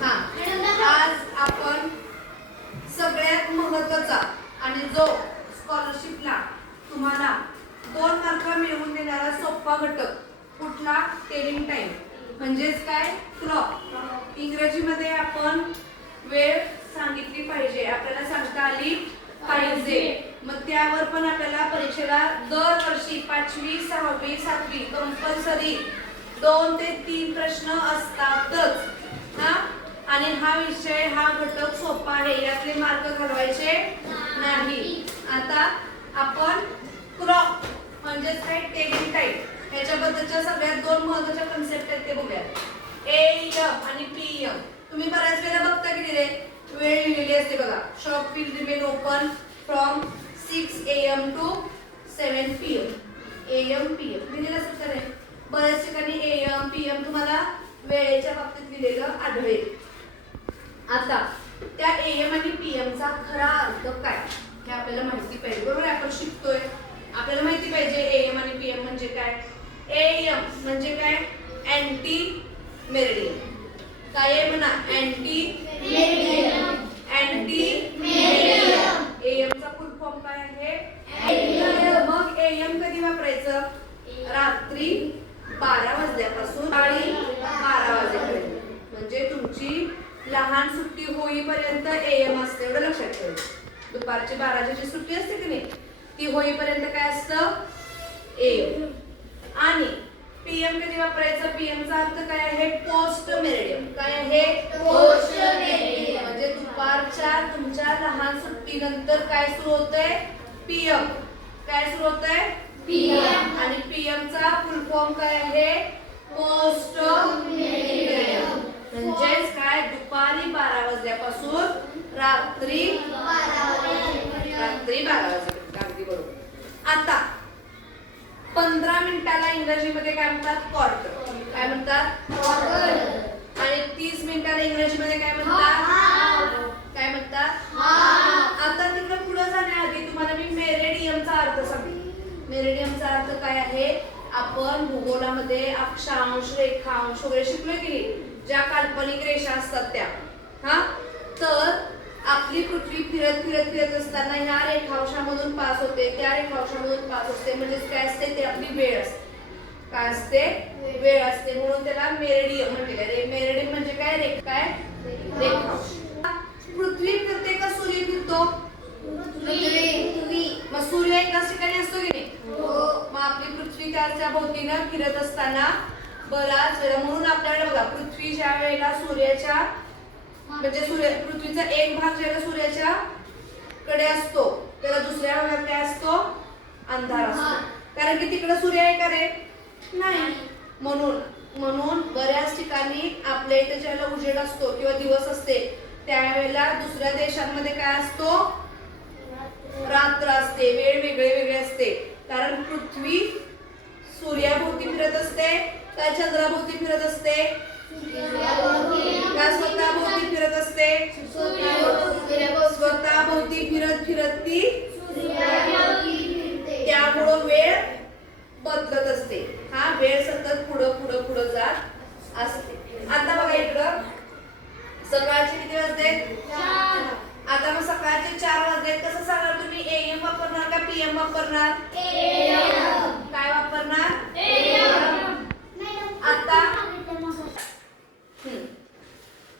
हा, आज आपण सगळ्यात महत्त्वाचा आणि जो स्कॉलरशिपला तुम्हाला 2 मार्क मिळवून देणारा सोपा घटक कुठला? टेलिंग टाइम म्हणजेच काय? क्लॉक. इंग्रजीमध्ये आपण वेळ सांगितली पाहिजे, आपल्याला सांगता आली पाहिजे. मग त्यावर पण आपल्याला परीक्षेला दरवर्षी 5वी 6वी 7वी कंपल्सरी 2 ते 3 प्रश्न असतातच. हा, आणि हा विषय हा घटक सोपा आहे, यातले मार्क घालवायचे नाही. आता आपण क्लॉक म्हणजेच काय? टेलिंग टाइम याच्याबद्दलच्या सगळ्यात 2 महत्त्वाच्या कन्सेप्ट आहेत ते बघूया. एएम आणि पीएम. तुम्ही बऱ्याच वेळा बघता की रे वेळ लिहिलेली असते बघा. Shop will remain open from 6 AM to 7 PM. Am PM लिहिलेलं असतं का नाही? बऱ्याच ठिकाणी एएम पीएम तुम्हाला वेळेच्या बाबतीत लिहिलेलं आढळेल. आता त्या एएम आणि पीएमचा खरा अर्थ काय हे आपल्याला माहिती पाहिजे. बरोबर, आपण शिकतोय, आपल्याला माहिती पाहिजे एएम आणि पीएम म्हणजे काय. एएम म्हणजे काय? Anti meridian. काय आहे म्हणा? Anti meridian. Anti meridian. एएमचा फुल फॉर्म काय आहे? मग एएम कधी वापरायचं? रात्री 12 वाजल्यापासून सकाळी 12 वाजेपर्यंत. म्हणजे तुमची लहान सुट्टी होईपर्यंत एएम असते, एवढं लक्षात ठेवायचं. दुपारची 12ची जी सुट्टी असते की नाही ती होईपर्यंत काय असतं? एएम. आणि पीएम कधी वापरायचं? पीएमचा अर्थ काय आहे? Post meridiem. काय आहे? Post meridiem. म्हणजे दुपारच्या तुमच्या लहान सुट्टीनंतर काय सुरू होतंय? पीएम. काय सुरू होतंय? पीएम. आणि पीएमचा फुल फॉर्म काय आहे? Post meridiem. म्हणजेच काय? दुपारी 12 वाजल्यापासून रात्री 12 वाजेपर्यंत. अगदी बरोबर. आता 15 मिनिटाला इंग्रजीमध्ये काय म्हणतात? क्वार्टर. काय म्हणतात? क्वार्टर. आणि 30 मिनिटाला इंग्रजीमध्ये काय म्हणतात? काय म्हणतात? आता तिकडे पुढे जाण्याआधी तुम्हाला मी मेरिडियमचा अर्थ सांगते. मेरिडियमचा अर्थ काय आहे? आपण भूगोलामध्ये अक्षांश, रेखांश वगैरे शिकलोय की नाही, ज्या काल्पनिक रेषा असतात त्या. हा, तर आपली पृथ्वी फिरत फिरत फिरत असताना ह्या रेखांशामधून पास होते, त्या रेखांशामधून पास होते. म्हणजे काय असते? ते आपली वेळ असते. काय असते? वेळ असते. म्हणून त्याला मेरिडियम म्हटलेलं आहे. मेरिडियम म्हणजे काय? रेखांश. पृथ्वी फिरते का सूर्य फिरतो? मग सूर्य एकाच ठिकाणी असतो की नाही? मग आपली पृथ्वी त्याच्या भोवतीनं फिरत असताना बराच वेळ, म्हणून आपल्याकडे बघा पृथ्वी ज्या वेळेला सूर्याच्या म्हणजे पृथ्वीचा एक भाग ज्याला सूर्याच्या कडे असतो त्याला दुसऱ्या भागात काय असतो? अंधार असतो. कारण की तिकडे सूर्य आहे का रे? नाही. म्हणून बऱ्याच ठिकाणी आपल्या इथे ज्याला उजेड असतो किंवा दिवस असते त्यावेळेला दुसऱ्या देशांमध्ये काय असतो? रात्र असते, वेळ वेगळे वेगळे असते. कारण पृथ्वी सूर्याभोवती फिरत असते का चंद्राभोवती फिरत असते? का स्वतःभोवती फिरत असते? स्वतःभोवती फिरत फिरत ती त्यामुळं वेळ बदलत असते. हा, वेळ सतत पुढं पुढं पुढं जात असते. आता बघा इकडं सकाळचे किती वाजले? आता मग सकाळचे 4 वाजले. कसं सांगणार तुम्ही? एएम वापरणार का पीएम वापरणार? एएम. काय वापरणार? एएम.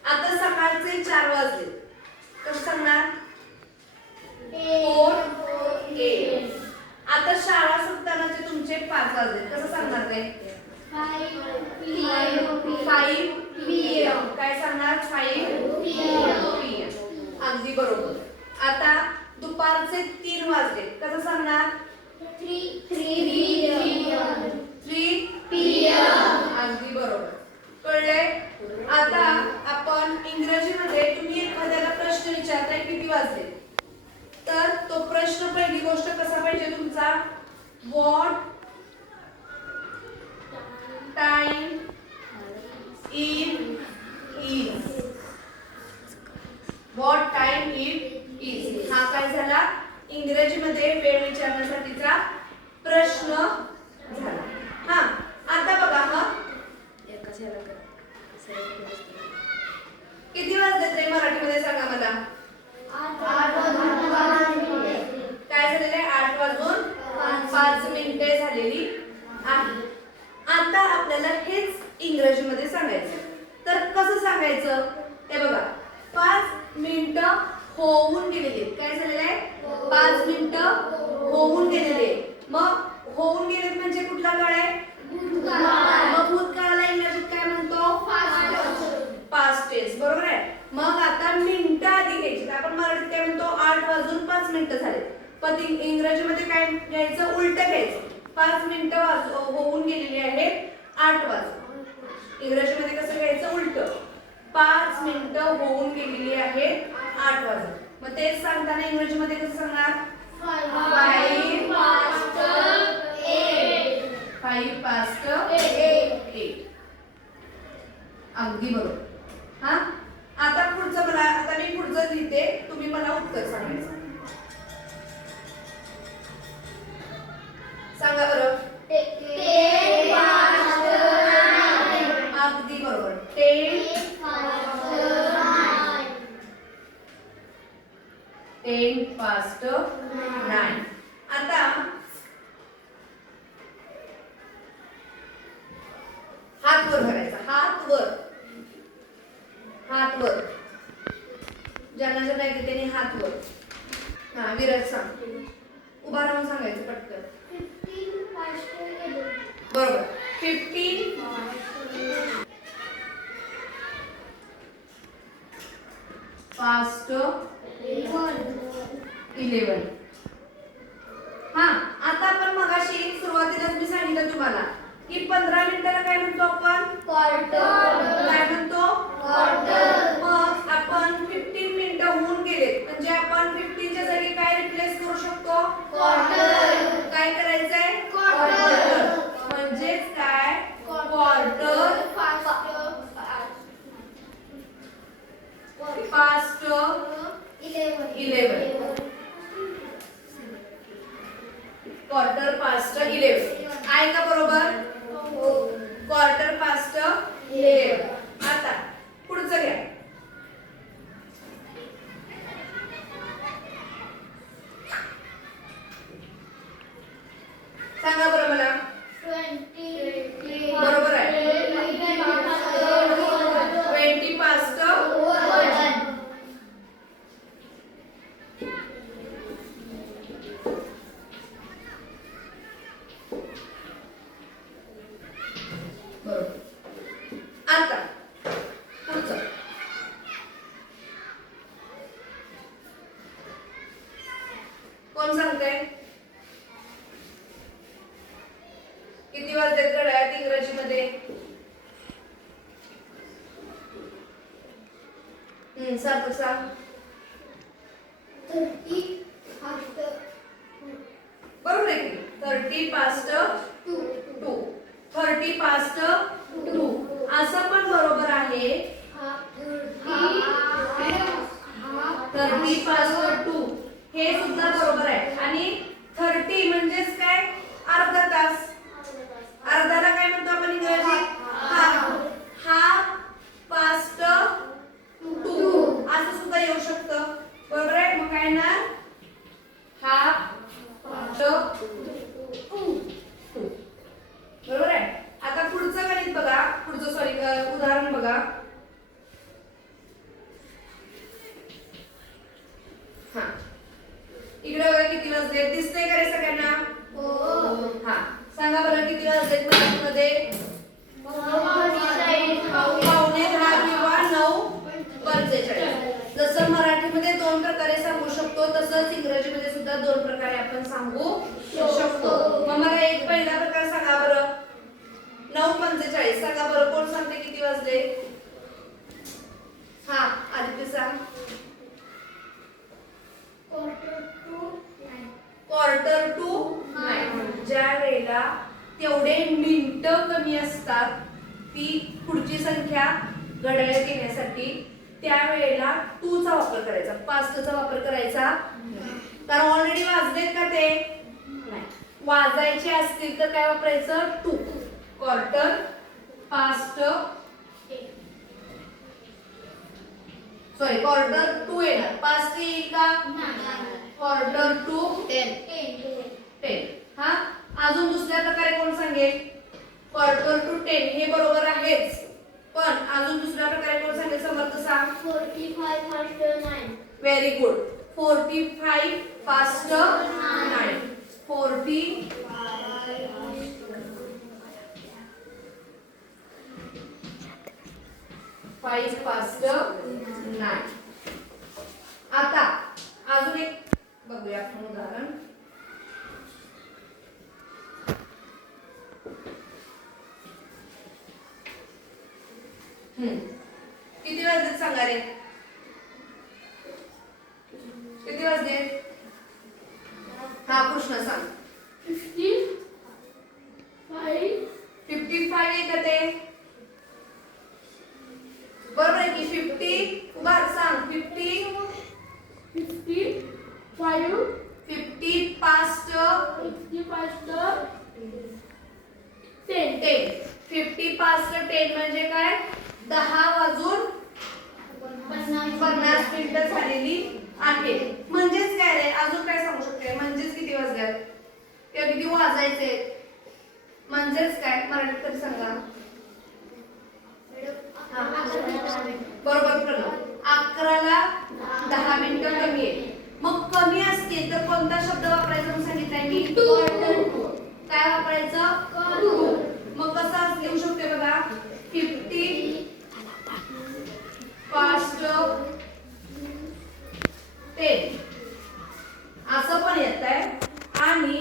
आता सकाळचे 4 वाजले. कसं सांगणार? 4 AM. आता शाळा सुटतानाचे तुमचे 5 वाजले. कसं सांगणार ते? 5 PM. काय सांगणार? 5 PM. अगदी बरोबर. आता दुपारचे 3 वाजले. कसं सांगणार? 3 PM. अगदी बरोबर. कळले? आता आपण इंग्रजीमध्ये तुम्ही एखाद्याला प्रश्न विचारताय किती वाजले, तर तो प्रश्न पहिली गोष्ट कसा पाहिजे तुमचा? What time it is. What time it is हा काय झाला? इंग्रजीमध्ये वेळ विचारण्यासाठीचा प्रश्न झाला. हा, आता बघा हा किती वाजलेत रे मराठीमध्ये सांगा मला. 8 काय झालेलं आहे? 8 वाजून 5 मिनिटे झालेली आहे. आता आपल्याला हेच इंग्रजीमध्ये सांगायचं. तर कसं सांगायचं? हे बघा, 5 मिनिटं होऊन गेलेली. काय झालेलं आहे? 5 मिनिटं होऊन गेलेली. मग होऊन गेले म्हणजे कुठला काळ आहे? मग भूतकाळाला इंग्रजीत काय म्हणतो? Past tense. बरोबर आहे. मग आता मिनिटं आधी घ्यायची. आपण मराठीत काय म्हणतो? 8 वाजून 5 मिनिटं झाले. पण इंग्रजीमध्ये काय घ्यायचं? उलट घ्यायचं. 5 मिनिटं होऊन गेलेली आहेत 8 वाजून. इंग्रजीमध्ये कसं घ्यायचं? उलट. 5 मिनिटं होऊन गेलेली आहेत 8 वाजून. मग तेच सांगताना इंग्रजीमध्ये कसं सांगणार? 5 past 8. अगदी बरोबर. हा, आता पुढचं मला, आता मी पुढचं लिहिते, तुम्ही मला उत्तर सांगायचं. सांगा बरं. 10 past 9. अगदी बरोबर. 10 past 9. आता हात वर करायचा. हात वर. हात वर. ज्यांना ज्यांना येते त्यांनी हात वर. हा, विराज सांग. उभा राहून सांगायचं पटकन. 15 past 11. बरोबर. 15 past 11. हा, आता आपण मगाशी सुरुवातीलाच मी सांगितलं तुम्हाला की 15 मिनिटाला काय म्हणतो आपण? क्वार्टर. काय म्हणतो? क्वार्टर. मग आपण 15 मिनिटं होऊन गेले म्हणजे आपण 15 च्या जागी काय रिप्लेस करू शकतो? क्वार्टर. काय करायचंय? क्वार्टर. म्हणजेच काय? Quarter past 11. क्वार्टर पास्ट 11 आहे का बरोबर? Quarter past 11. आता पुढचं घ्या. सांगा बरं मला. 20. बरोबर आहे. 20 past 1. बरोबर. आता पुढचं. कोण सांगतंय? किती वाजलेत घड्याळात इंग्रजीमध्ये? सार्थक सांग. 30 past बरोबर आहे की? 30 past 2. 30 past 2 असं पण बरोबर आहे. 30 past 2 हे सुद्धा बरोबर आहे. आणि 30 म्हणजेच काय? अर्धा तास. अर्धाला काय म्हणतो आपण इंग्रजीत? हाफ. हाफ पास्ट 2 असं सुद्धा येऊ शकतं. बरोबर आहे. मग काय ना? Half past 2. बरोबर आहे. आता पुढचं गणित बघा. पुढचं उदाहरण बघा. हा, इकडे बघा किती वाजले दिसतंय का रे सगळ्यांना? हा, सांगा बरं किती वाजलेत मराठीमध्ये? 9:45 किंवा 9:45. जसं मराठीमध्ये 2 प्रकारे सांगू शकतो तसंच इंग्रजीमध्ये सुद्धा 2 प्रकारे आपण सांगू शकतो. मग मला एक पहिला प्रकार सांगा बरं. 9:45. सांगा बरं, कोण सांगते किती वाजले? हा, आदित्य सांग. Quarter to 9. ज्या वेळेला तेवढे मिनिटं कमी असतात ती पुढची संख्या घड्याळात येण्यासाठी त्यावेळेला 2 चा वापर करायचा. past चा वापर करायचा. कारण ऑलरेडी वाजलेत का ते? नाही. वाजायचे असतील तर काय वापरायचं? 2. Quarter past sorry quarter to येणार. पास्ट येईल का? Quarter to 10. हा अजून दुसऱ्या प्रकारे कोण सांगेल? क्वार्टर टू 10 हे बरोबर आहेच, पण अजून दुसऱ्या प्रकारे कोण सांगेल? समर्थ सांग. 45 after 9. Very good. 45 fast 9. 45 fast 9. आता अजून एक बघूया आपण उदाहरण. किती वाजले सांगा रे? किती वाजले? हा कृष्ण सांग. 55 आहे का ते? बरोबर आहे की? 50 उभार सांग. 50 पास्ट 10. 50 पास्ट 10 म्हणजे काय? 10 वाजून 50 मिनिटं झालेली आहे. म्हणजेच काय रे? अजून काय सांगू शकते? म्हणजेच किती वाजल्यात किंवा किती वाजायचे? म्हणजेच काय मराठीत तरी सांगा. बरोबर प्रणव. 11ला 10 मिनिटं कमी आहे. मग कमी असते तर कोणता शब्द वापरायचा म्हणून सांगितलंय मी? काय वापरायचं? मग कसं लिहू शकते बघा. 50 फास्ट 10 असं पण येत आहे. आणि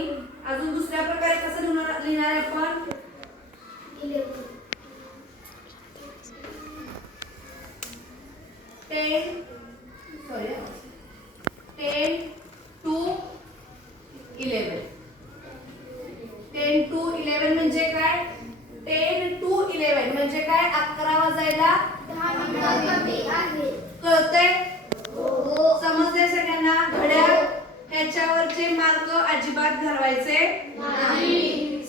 अजून दुसऱ्या प्रकारे कसं लिहिणार आहे आपण? 10 to 11. 10 to 11 म्हणजे काय? 10 to 11 म्हणजे काय? 11 वाजायला 10 मिनिटं कमी आहे. कळतंय? समजलंय सगळ्यांना? घड्याळ ह्याच्यावरचे मार्क अजिबात घालवायचे नाही.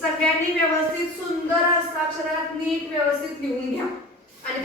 सगळ्यांनी व्यवस्थित सुंदर हस्ताक्षरात नीट व्यवस्थित लिहून घ्या. आणि